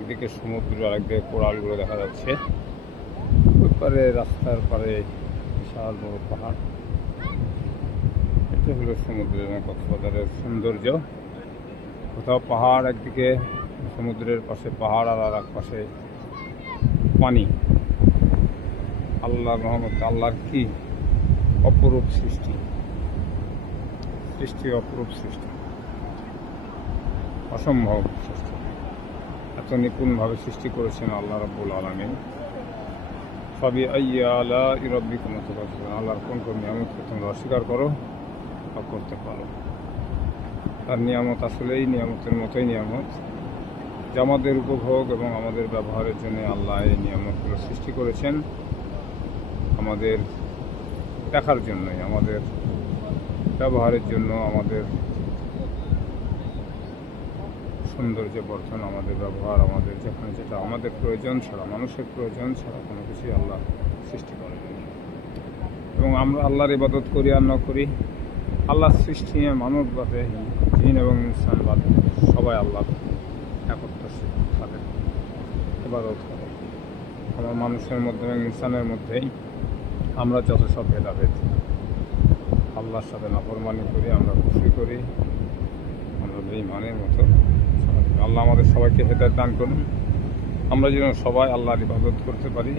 একদিকে সমুদ্র আর একদিকে কোরালগুলো দেখা যাচ্ছে। ওই পারে রাস্তার পারে বিশাল বড় পাহাড়। এটা হলো সমুদ্রের কক্সবাজারের সৌন্দর্য। কোথাও পাহাড়, একদিকে সমুদ্রের পাশে পাহাড় আর এক পাশে পানি। আল্লাহর রহমত, আল্লাহর কি অপরূপ সৃষ্টি, অপরূপ সৃষ্টি, অসম্ভব সৃষ্টি। এত নিপুণভাবে সৃষ্টি করেছেন আল্লাহ রাব্বুল আলামিন। সবই আলা রাব্বিকুম তাওয়াক্কালুন। আল্লাহর কোন কোন নিয়ামতকে তোমরা অস্বীকার করো বা করতে পারো। তার নিয়ামত আসলেই নিয়ামতের মতোই নিয়ামত, যা আমাদের উপভোগ এবং আমাদের ব্যবহারের জন্য আল্লাহ এই নিয়ামতগুলো সৃষ্টি করেছেন, আমাদের দেখার জন্যই, আমাদের ব্যবহারের জন্য, আমাদের সৌন্দর্য বর্ধন, আমাদের ব্যবহার, আমাদের যেখানে যেটা আমাদের প্রয়োজন ছাড়া, মানুষের প্রয়োজন ছাড়া কোনো কিছুই আল্লাহ সৃষ্টি করেন। এবং আমরা আল্লাহর ইবাদত করি আর না করি, আল্লাহর সৃষ্টি মানব বাদে, জিন এবং ইনসান বাদে সবাই আল্লাহ একত্রশীল তাদের ইবাদত করে। আমার মানুষের মধ্যে এবং ইনসানের মধ্যেই আমরা যত সব ভেদাভেদ, আল্লাহর সাথে নাফরমানি করি, আমরা কুফরি করি, আমরা বেঈমানের মতো। আল্লাহ আমাদের সবাইকে হেদায়েত দান করুন, আমরা যেন সবাই আল্লাহর ইবাদত করতে পারি।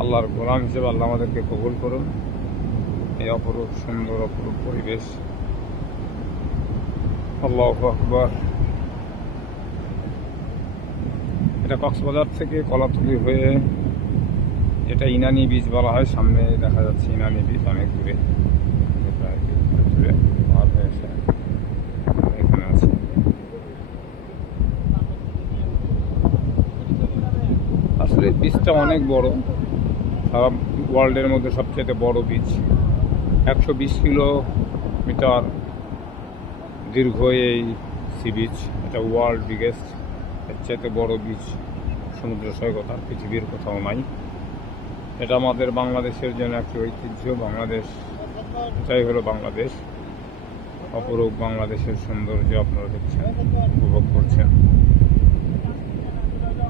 আল্লাহর গোলাম হিসেবে আল্লাহ আমাদেরকে কবুল করুন। এই অপরূপ সুন্দর অপরূপ পরিবেশ। আল্লাহু আকবার। এটা কক্সবাজার থেকে কলাতলি হয়ে, এটা ইনানি বীচ বলা হয়, সামনে দেখা যাচ্ছে ইনানি বীচ, অনেক দূরে, প্রায় দূরে পার হয়ে এসে এখানে আছে। আসলে বীচটা অনেক বড়, সারা ওয়ার্ল্ডের মধ্যে সবচেয়ে বড় বীচ। 120 কিলোমিটার দীর্ঘ এই সি বিচ। এটা ওয়ার্ল্ড বিগেস্ট, এর চাইতে বড় বীচ সমুদ্র সৈকত আর পৃথিবীর কোথাও নাই। এটা আমাদের বাংলাদেশের জন্য একটি ঐতিহ্য। বাংলাদেশ, এটাই হলো বাংলাদেশ। অপরূপ বাংলাদেশের সৌন্দর্য আপনারা দেখছেন, উপভোগ করছেন।